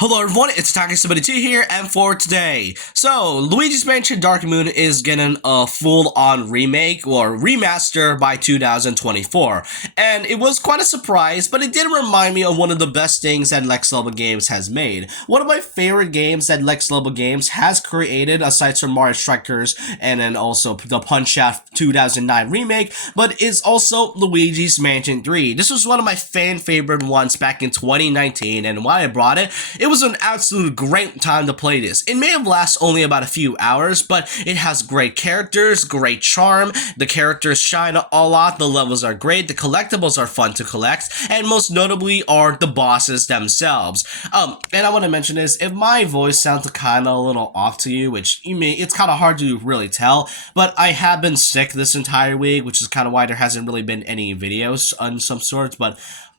Hello everyone, it's Attacker72 here, and for today, Luigi's Mansion Dark Moon is getting a full-on remake, or remaster, by 2024, and it was quite a surprise, but it did remind me of one of the best things that Lex Luthor Games has made. One of my favorite games that Lex Luthor Games has created, aside from Mario Strikers, and then also the Punch-Out 2009 remake, but is also Luigi's Mansion 3. This was one of my fan-favorite ones back in 2019, and why I brought it was an absolute great time to play this. It may have lasted only about a few hours, but it has great characters, great charm, the characters shine a lot, the levels are great, the collectibles are fun to collect, and most notably are the bosses themselves. And I want to mention this, if my voice sounds kinda a little off to you, which you may, it's kinda hard to really tell, but I have been sick this entire week, which is kinda why there hasn't really been any videos on some sorts, but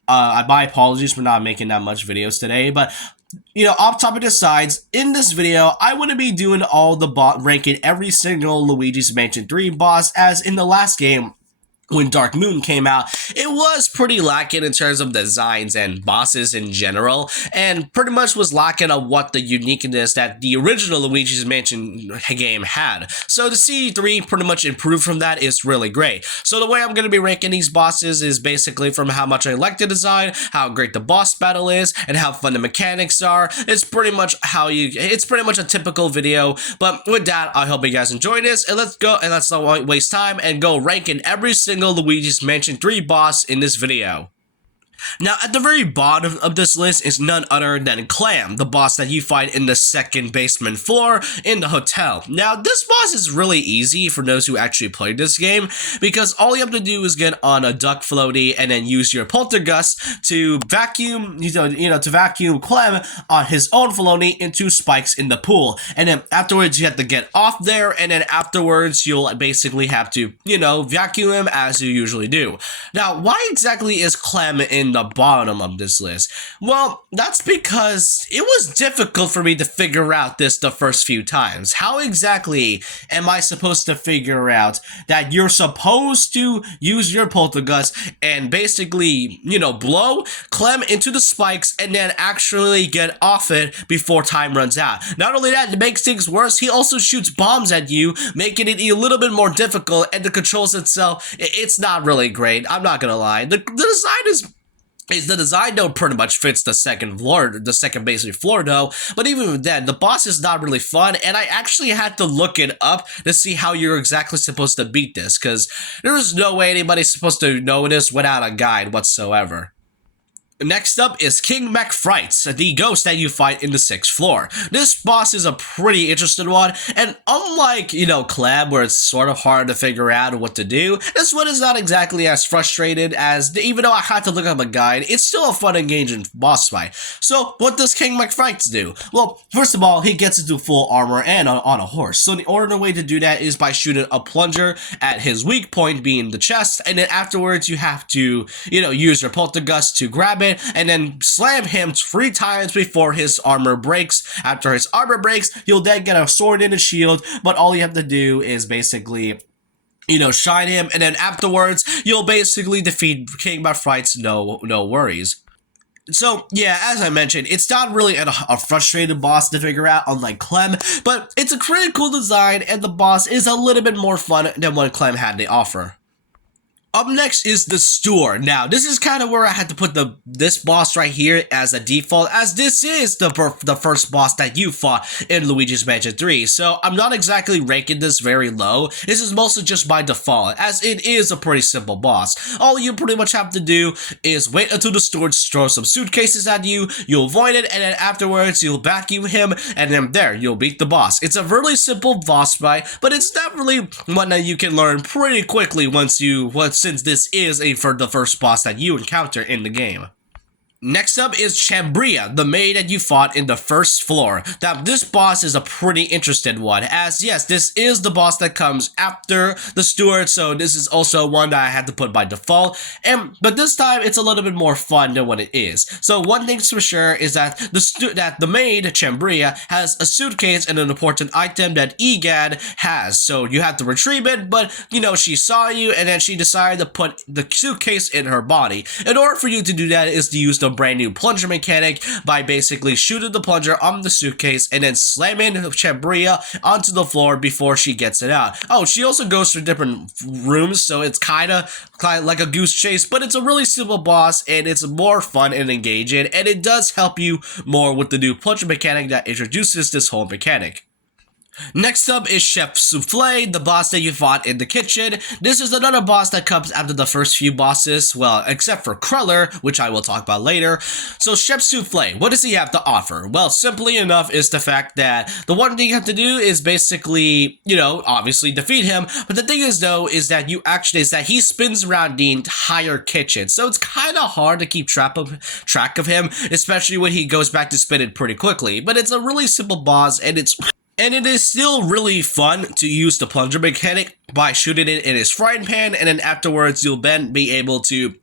my apologies for not making that much videos today, but off topic aside, in this video, I want to be doing all the ranking every single Luigi's Mansion 3 boss, as in the last game, when Dark Moon came out, it was pretty lacking in terms of designs and bosses in general, and pretty much was lacking of what the uniqueness that the original Luigi's Mansion game had. So to see 3 pretty much improve from that is really great. So the way I'm going to be ranking these bosses is basically from how much I like the design, how great the boss battle is, and how fun the mechanics are. It's pretty much a typical video, but with that, I hope you guys enjoy this, and let's go, and let's not waste time, and go ranking every single Luigi's Mansion 3 boss in this video. Now, at the very bottom of this list is none other than Clem, the boss that you fight in the second basement floor in the hotel. Now, this boss is really easy for those who actually played this game, because all you have to do is get on a duck floaty and then use your poltergust to vacuum, to vacuum Clem on his own floaty into spikes in the pool. And then afterwards, you have to get off there, and then afterwards, you'll basically have to, vacuum him as you usually do. Now, why exactly is Clem in the bottom of this list? Well, that's because it was difficult for me to figure out this the first few times. How exactly am I supposed to figure out that you're supposed to use your poltergust and basically, blow Clem into the spikes and then actually get off it before time runs out? Not only that, to make things worse, he also shoots bombs at you, making it a little bit more difficult, and the controls itself, it's not really great. I'm not gonna lie. The design the design though pretty much fits the second basic floor though, but even then, the boss is not really fun, and I actually had to look it up to see how you're exactly supposed to beat this, because there is no way anybody's supposed to know this without a guide whatsoever. Next up is King Mech, the ghost that you fight in the 6th floor. This boss is a pretty interesting one, and unlike, Clem, where it's sort of hard to figure out what to do, this one is not exactly as frustrated as, even though I had to look up a guide, it's still a fun engaging boss fight. So, what does King Mech do? Well, first of all, he gets into full armor and on a horse. So the ordinary way to do that is by shooting a plunger at his weak point, being the chest, and then afterwards you have to, use your poltergust to grab it, and then slam him 3 times before his armor breaks. After his armor breaks, you'll then get a sword and a shield, but all you have to do is basically, shine him, and then afterwards, you'll basically defeat King Mech, no worries. So, yeah, as I mentioned, it's not really a frustrated boss to figure out, unlike Clem, but it's a pretty cool design, and the boss is a little bit more fun than what Clem had to offer. Up next is the Steward. Now, this is kind of where I had to put this boss right here as a default, as this is the first boss that you fought in Luigi's Mansion 3, so I'm not exactly ranking this very low. This is mostly just by default, as it is a pretty simple boss. All you pretty much have to do is wait until the Steward throws some suitcases at you, you'll avoid it, and then afterwards you'll vacuum him, and then there, you'll beat the boss. It's a really simple boss fight, but it's definitely one that you can learn pretty quickly since this is the first boss that you encounter in the game. Next up is Chambria, the maid that you fought in the 1st floor. Now, this boss is a pretty interesting one, as yes, this is the boss that comes after the Steward, so this is also one that I had to put by default, but this time it's a little bit more fun than what it is. So one thing's for sure is that the maid, Chambria, has a suitcase and an important item that Egad has, so you have to retrieve it, but she saw you and then she decided to put the suitcase in her body. In order for you to do that is to use the brand new plunger mechanic by basically shooting the plunger on the suitcase and then slamming Chambria onto the floor before she gets it out. Oh, she also goes through different rooms, so it's kind of like a goose chase, but it's a really simple boss and it's more fun and engaging, and it does help you more with the new plunger mechanic that introduces this whole mechanic. Next up is Chef Souffle, the boss that you fought in the kitchen. This is another boss that comes after the first few bosses, well, except for Cruller, which I will talk about later. So Chef Souffle, what does he have to offer? Well, simply enough is the fact that the one thing you have to do is basically, obviously defeat him, but the thing is though, is that he spins around the entire kitchen, so it's kind of hard to keep track of him, especially when he goes back to spin it pretty quickly, but it's a really simple boss, and it is still really fun to use the plunger mechanic by shooting it in his frying pan, and then afterwards you'll then be able to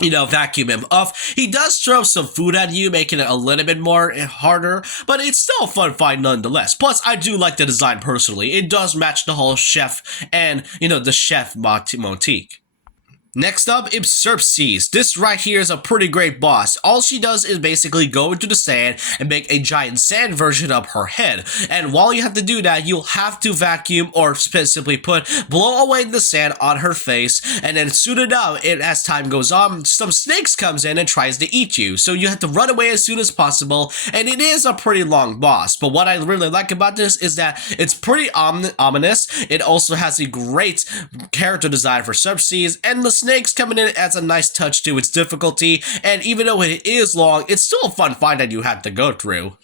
vacuum him off. He does throw some food at you, making it a little bit more harder, but it's still a fun fight nonetheless. Plus, I do like the design personally. It does match the whole chef and, the chef motif. Next up, Ipsies. This right here is a pretty great boss. All she does is basically go into the sand and make a giant sand version of her head. And while you have to do that, you'll have to vacuum, or simply put, blow away the sand on her face, and then soon enough, as time goes on, some snakes comes in and tries to eat you. So you have to run away as soon as possible, and it is a pretty long boss. But what I really like about this is that it's pretty ominous. It also has a great character design for Ipsies, and the snakes coming in adds a nice touch to its difficulty, and even though it is long, it's still a fun fight that you have to go through.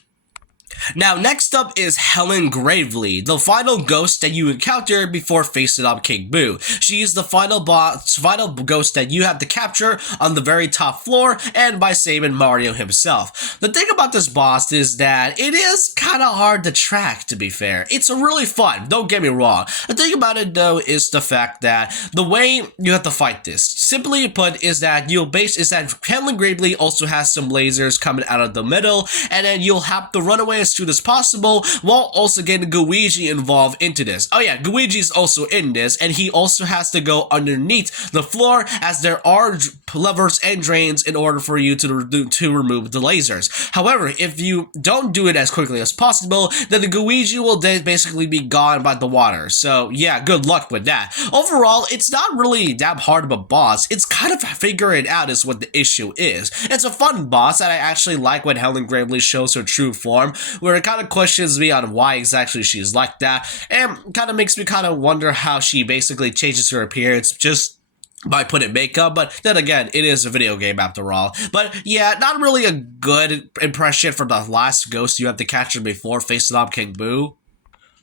Now, next up is Helen Gravely, the final ghost that you encounter before facing up King Boo. She is the final ghost that you have to capture on the very top floor, and by saving Mario himself. The thing about this boss is that it is kind of hard to track, to be fair. It's really fun, don't get me wrong. The thing about it, though, is the fact that the way you have to fight this, simply put, is that Helen Gravely also has some lasers coming out of the middle, and then you'll have to run away as soon as possible, while also getting Luigi involved into this. Oh yeah, Luigi's also in this, and he also has to go underneath the floor, as there are levers and drains in order for you to remove the lasers. However, if you don't do it as quickly as possible, then the Luigi will then basically be gone by the water. So yeah, good luck with that. Overall, it's not really that hard of a boss. It's kind of figuring out is what the issue is. It's a fun boss, and I actually like when Helen Gravely shows her true form, where it kind of questions me on why exactly she's like that, and kind of makes me kind of wonder how she basically changes her appearance just by putting makeup, but then again, it is a video game after all. But yeah, not really a good impression from the last ghost you have to capture before facing off King Boo.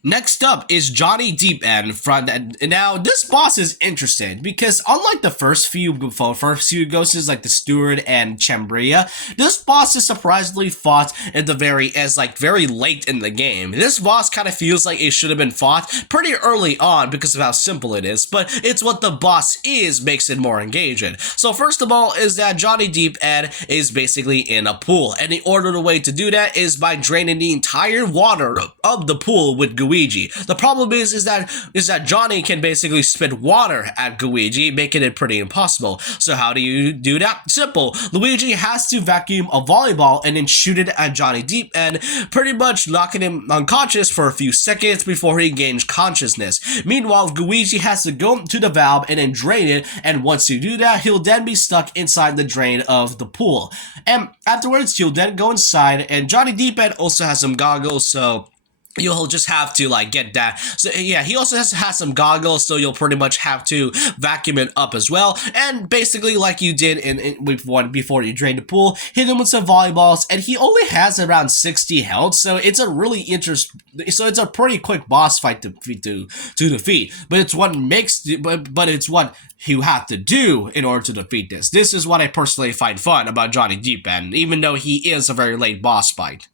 Next up is Johnny Deep End now this boss is interesting because unlike the first few ghosts like the Steward and Chambria, this boss is surprisingly fought at the very late in the game. This boss kind of feels like it should have been fought pretty early on because of how simple it is, but it's what the boss makes it more engaging. So first of all is that Johnny Deep End is basically in a pool, and the way to do that is by draining the entire water of the pool with Luigi. The problem is that Johnny can basically spit water at Luigi, making it pretty impossible. So how do you do that? Simple. Luigi has to vacuum a volleyball and then shoot it at Johnny Deep End, pretty much knocking him unconscious for a few seconds before he gains consciousness. Meanwhile, Luigi has to go to the valve and then drain it, and once you do that, he'll then be stuck inside the drain of the pool. And afterwards, he'll then go inside, and Johnny Deep End also has some goggles, so you'll just have to get that. So yeah, he also has some goggles, so you'll pretty much have to vacuum it up as well. And basically, like you did before you drain the pool, hit him with some volleyballs, and he only has around 60 health. So it's a really it's a pretty quick boss fight to defeat. But it's what it's what you have to do in order to defeat this. This is what I personally find fun about Johnny Deep End, even though he is a very late boss fight.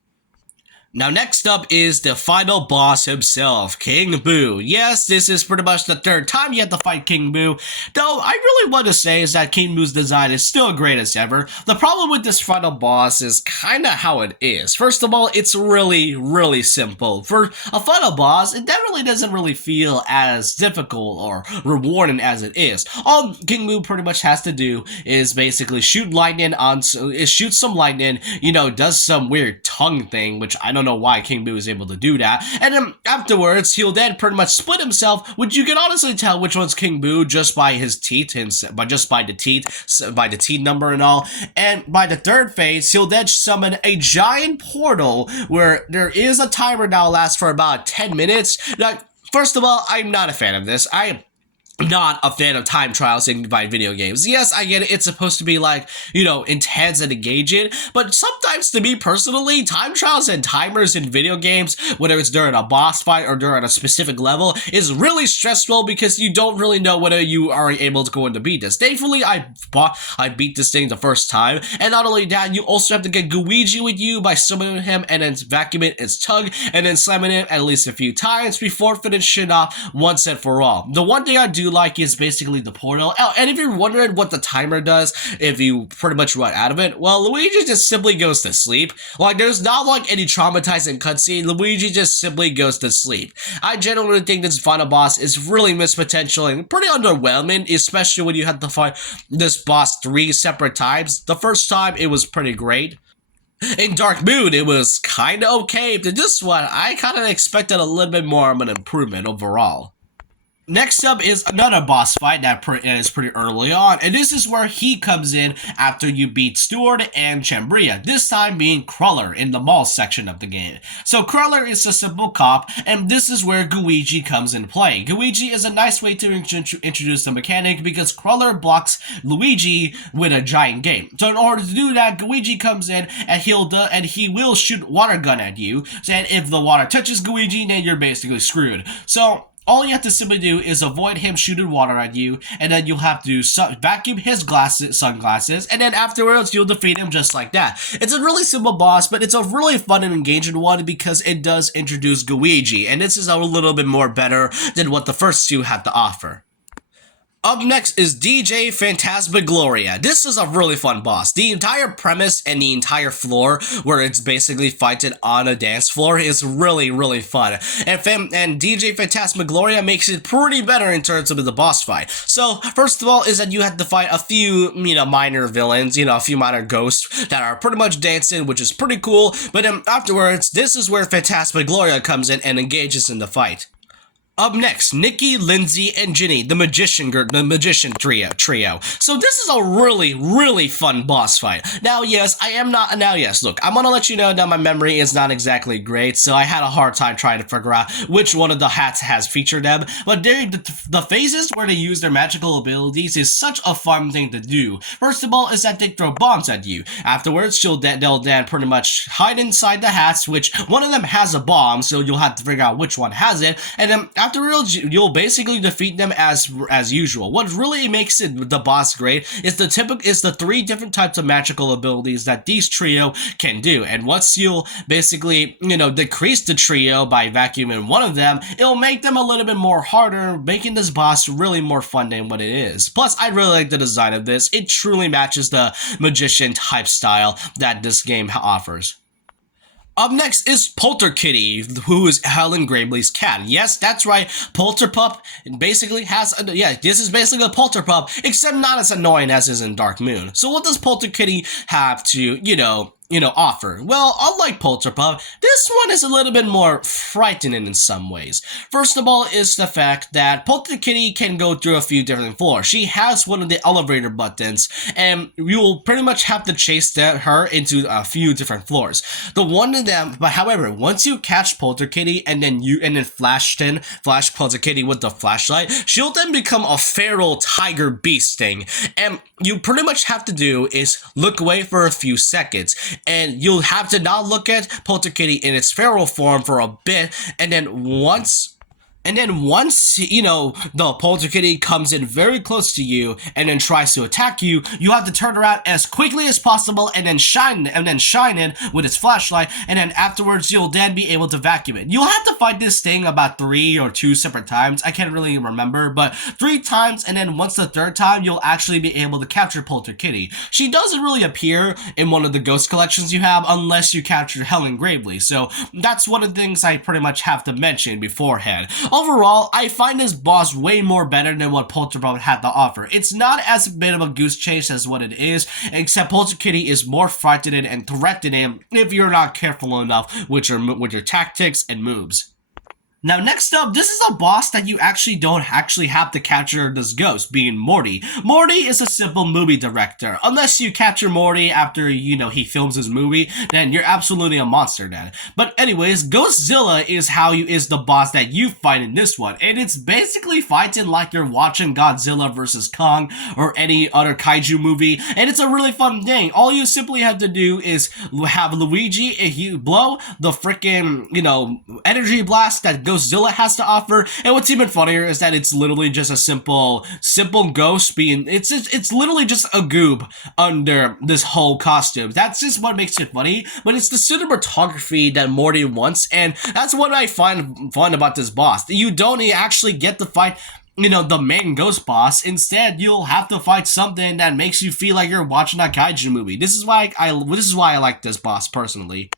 Now, next up is the final boss himself, King Boo. Yes, this is pretty much the third time you have to fight King Boo, though I really want to say is that King Boo's design is still great as ever. The problem with this final boss is kinda how it is. First of all, it's really simple. For a final boss, it definitely doesn't really feel as difficult or rewarding as it is. All King Boo pretty much has to do is basically shoot lightning shoot some lightning, does some weird tongue thing, which I don't know why King Boo is able to do that. And then afterwards, he'll then pretty much split himself, which you can honestly tell which one's King Boo just by his teeth, by the teeth number and all. And by the third phase, he'll then summon a giant portal where there is a timer that lasts for about 10 minutes. Like, first of all, I'm not a fan of this. I'm not a fan of time trials in video games. Yes, I get it. It's supposed to be like, intense and engaging, but sometimes to me personally, time trials and timers in video games, whether it's during a boss fight or during a specific level, is really stressful because you don't really know whether you are able to go in to beat this. Thankfully, I beat this thing the first time, and not only that, you also have to get Luigi with you by summoning him and then vacuuming his tongue and then slamming him at least a few times before finishing off once and for all. The one thing I do like is basically the portal. Oh, and if you're wondering what the timer does if you pretty much run out of it, well, Luigi just simply goes to sleep. Like, there's not like any traumatizing cutscene. Luigi just simply goes to sleep. I genuinely think this final boss is really missed potential and pretty underwhelming, especially when you have to fight this boss 3 separate times. The first time, it was pretty great. In Dark Moon, it was kinda okay, but this one, I kinda expected a little bit more of an improvement overall. Next up is another boss fight that is pretty early on, and this is where he comes in after you beat Stewart and Chambria, this time being Cruller in the mall section of the game. So Cruller is a simple cop, and this is where Luigi comes in play. Luigi is a nice way to introduce the mechanic because Cruller blocks Luigi with a giant gate. So in order to do that, Luigi comes in and he will shoot water gun at you, and if the water touches Luigi, then you're basically screwed. So all you have to simply do is avoid him shooting water at you, and then you'll have to vacuum his sunglasses, and then afterwards you'll defeat him just like that. It's a really simple boss, but it's a really fun and engaging one because it does introduce Luigi, and this is a little bit more better than what the first two had to offer. Up next is DJ Fantasia Gloria. This is a really fun boss. The entire premise and the entire floor, where it's basically fighting on a dance floor, is really fun. And DJ Fantasia Gloria makes it pretty better in terms of the boss fight. So, first of all, is that you have to fight a few, minor villains, a few minor ghosts that are pretty much dancing, which is pretty cool. But then afterwards, this is where Fantasia Gloria comes in and engages in the fight. Up next, Nikki, Lindsay, and Ginny, the magician trio. So this is a really fun boss fight. Now, look, I'm gonna let you know that my memory is not exactly great, so I had a hard time trying to figure out which one of the hats has featured them, but the phases where they use their magical abilities is such a fun thing to do. First of all, is that they throw bombs at you. Afterwards, they'll then pretty much hide inside the hats, which one of them has a bomb, so you'll have to figure out which one has it, and then afterwards, you'll basically defeat them as usual. What really makes the boss great is the 3 different types of magical abilities that these trio can do. And once you'll basically, decrease the trio by vacuuming one of them, it'll make them a little bit more harder, making this boss really more fun than what it is. Plus, I really like the design of this. It truly matches the magician type style that this game offers. Up next is Poulter Kitty, who is Helen Gravely's cat. Yes, that's right, Poulter Pup basically this is basically a Poulter Pup, except not as annoying as is in Dark Moon. So what does Poulter Kitty have to, offer? Well, unlike Poulter Pup, this one is a little bit more frightening in some ways. First of all is the fact that Poulter Kitty can go through a few different floors. She has one of the elevator buttons, and you'll pretty much have to chase her into a few different floors. However, once you catch Poulter Kitty and then flash Poulter Kitty with the flashlight, she'll then become a feral tiger beast thing, and you pretty much have to do is look away for a few seconds, and you'll have to not look at Poulter Kitty in its feral form for a bit, and then once And then once, the Poulter Kitty comes in very close to you and then tries to attack you, you have to turn around as quickly as possible and then shine in with its flashlight, and then afterwards you'll then be able to vacuum it. You'll have to fight this thing about 3 or 2 separate times. I can't really remember, but 3 times, and then once the 3rd time, you'll actually be able to capture Poulter Kitty. She doesn't really appear in one of the ghost collections you have unless you capture Helen Gravely, so that's one of the things I pretty much have to mention beforehand. Overall, I find this boss way more better than what Poulter had to offer. It's not as bit of a goose chase as what it is, except Poulter Kitty is more frightening and threatening if you're not careful enough with your tactics and moves. Now next up, this is a boss that you actually don't have to capture this ghost, being Morty. Morty is a simple movie director. Unless you capture Morty after, he films his movie, then you're absolutely a monster then. But anyways, Ghostzilla is the boss that you fight in this one, and it's basically fighting like you're watching Godzilla vs. Kong or any other kaiju movie, and it's a really fun thing. All you simply have to do is have Luigi, you blow the freaking, energy blast that Ghostzilla has to offer, and what's even funnier is that it's literally just a simple ghost being, it's literally just a goob under this whole costume. That's just what makes it funny, but it's the cinematography that Morty wants, and that's what I find fun about this boss. You don't actually get to fight the main ghost boss. Instead, you'll have to fight something that makes you feel like you're watching a kaiju movie. This is why I like this boss personally.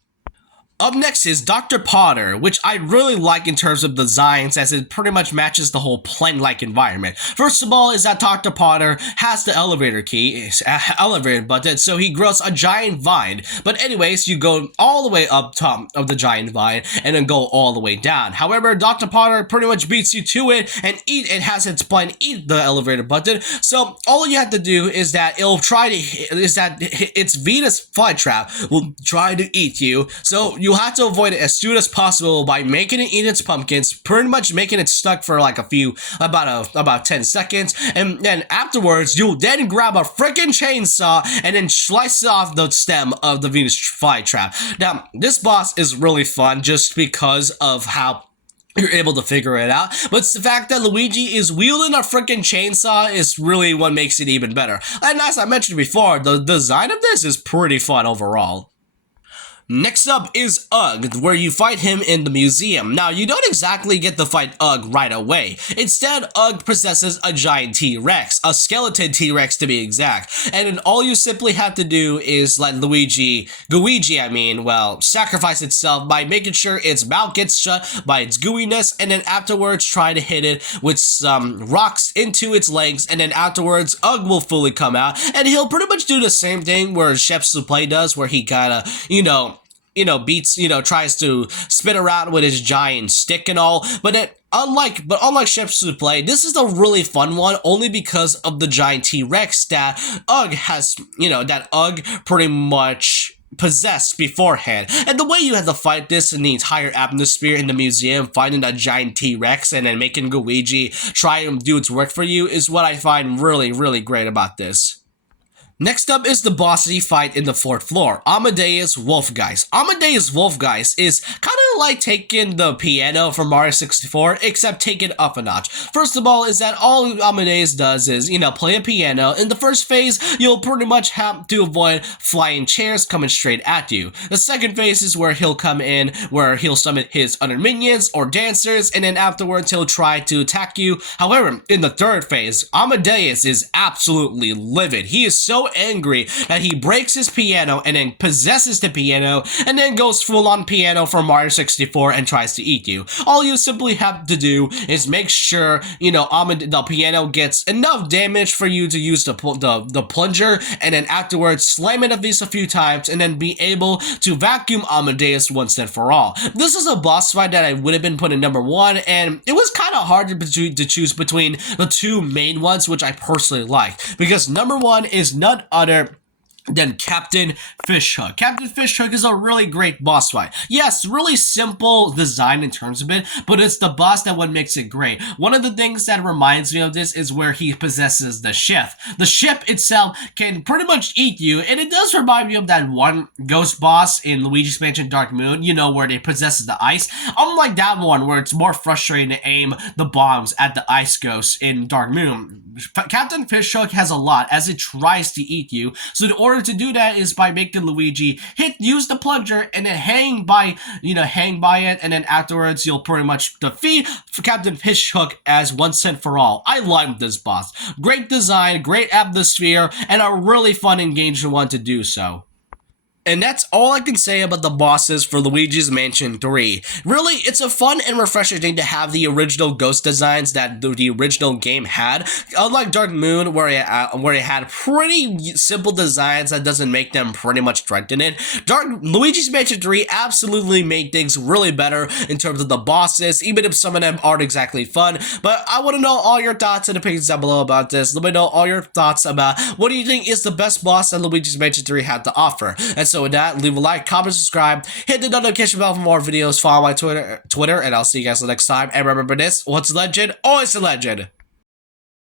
Up next is Dr. Potter, which I really like in terms of designs, as it pretty much matches the whole plane-like environment. First of all is that Dr. Potter has the elevator key, elevator button, so he grows a giant vine. But anyways, you go all the way up top of the giant vine and then go all the way down. However, Dr. Potter pretty much beats you to it and it has its plane eat the elevator button. So all you have to do is that its Venus flytrap will try to eat you. So you have to avoid it as soon as possible by making it eat its pumpkins, pretty much making it stuck for like about 10 seconds, and then afterwards you'll then grab a freaking chainsaw and then slice off the stem of the Venus flytrap. Now, this boss is really fun just because of how you're able to figure it out, but it's the fact that Luigi is wielding a freaking chainsaw is really what makes it even better. And as I mentioned before, the design of this is pretty fun overall. Next up is Ugg, where you fight him in the museum. Now, you don't exactly get to fight Ugg right away. Instead, Ugg possesses a giant T-Rex, a skeleton T-Rex to be exact, and then all you simply have to do is let Luigi, sacrifice itself by making sure its mouth gets shut by its gooiness, and then afterwards try to hit it with some rocks into its legs, and then afterwards Ugg will fully come out, and he'll pretty much do the same thing where Chef Souffle does, where he kinda, tries to spin around with his giant stick and all, but unlike Chef Souffle, this is a really fun one only because of the giant T-Rex that Ugg has, that Ugg pretty much possessed beforehand. And the way you have to fight this in the entire atmosphere in the museum, finding that giant T-Rex and then making Luigi try and do its work for you is what I find really, really great about this. Next up is the boss that you fight in the 4th floor, Amadeus Wolfgeist. Amadeus Wolfgeist is kind of like taking the piano from Mario 64, except take it up a notch. First of all is that all Amadeus does is, play a piano. In the first phase, you'll pretty much have to avoid flying chairs coming straight at you. The second phase is where he'll come in, where he'll summon his other minions or dancers, and then afterwards he'll try to attack you. However, in the 3rd phase, Amadeus is absolutely livid. He is so angry that he breaks his piano and then possesses the piano and then goes full on piano from Mario 64 and tries to eat you. All you simply have to do is make sure, the piano gets enough damage for you to use the plunger, and then afterwards slam it at least a few times and then be able to vacuum Amadeus once and for all. This is a boss fight that I would have been put in number 1, and it was kind of hard to choose between the 2 main ones, which I personally like, because number 1 is none other Then Captain Fishhook. Captain Fishhook is a really great boss fight. Yes, really simple design in terms of it, but it's the boss that what makes it great. One of the things that reminds me of this is where he possesses the ship. The ship itself can pretty much eat you, and it does remind me of that one ghost boss in Luigi's Mansion Dark Moon, you know, where they possesses the ice. Unlike that one, where it's more frustrating to aim the bombs at the ice ghosts in Dark Moon. Captain Fishhook has a lot as it tries to eat you, so in order to do that is by making Luigi use the plunger and then hang by it, and then afterwards you'll pretty much defeat Captain Fishhook as once and for all. I like this boss. Great design, great atmosphere, and a really fun engaging one to do so. And that's all I can say about the bosses for Luigi's Mansion 3. Really, it's a fun and refreshing thing to have the original ghost designs that the original game had. Unlike Dark Moon, where it had pretty simple designs that doesn't make them pretty much strengthen it, Luigi's Mansion 3 absolutely made things really better in terms of the bosses, even if some of them aren't exactly fun. But I want to know all your thoughts and opinions down below about this. Let me know all your thoughts about what do you think is the best boss that Luigi's Mansion 3 had to offer. And so with that, leave a like, comment, subscribe, hit the notification bell for more videos, follow my Twitter, and I'll see you guys next time. And remember this, what's a legend? Always a legend.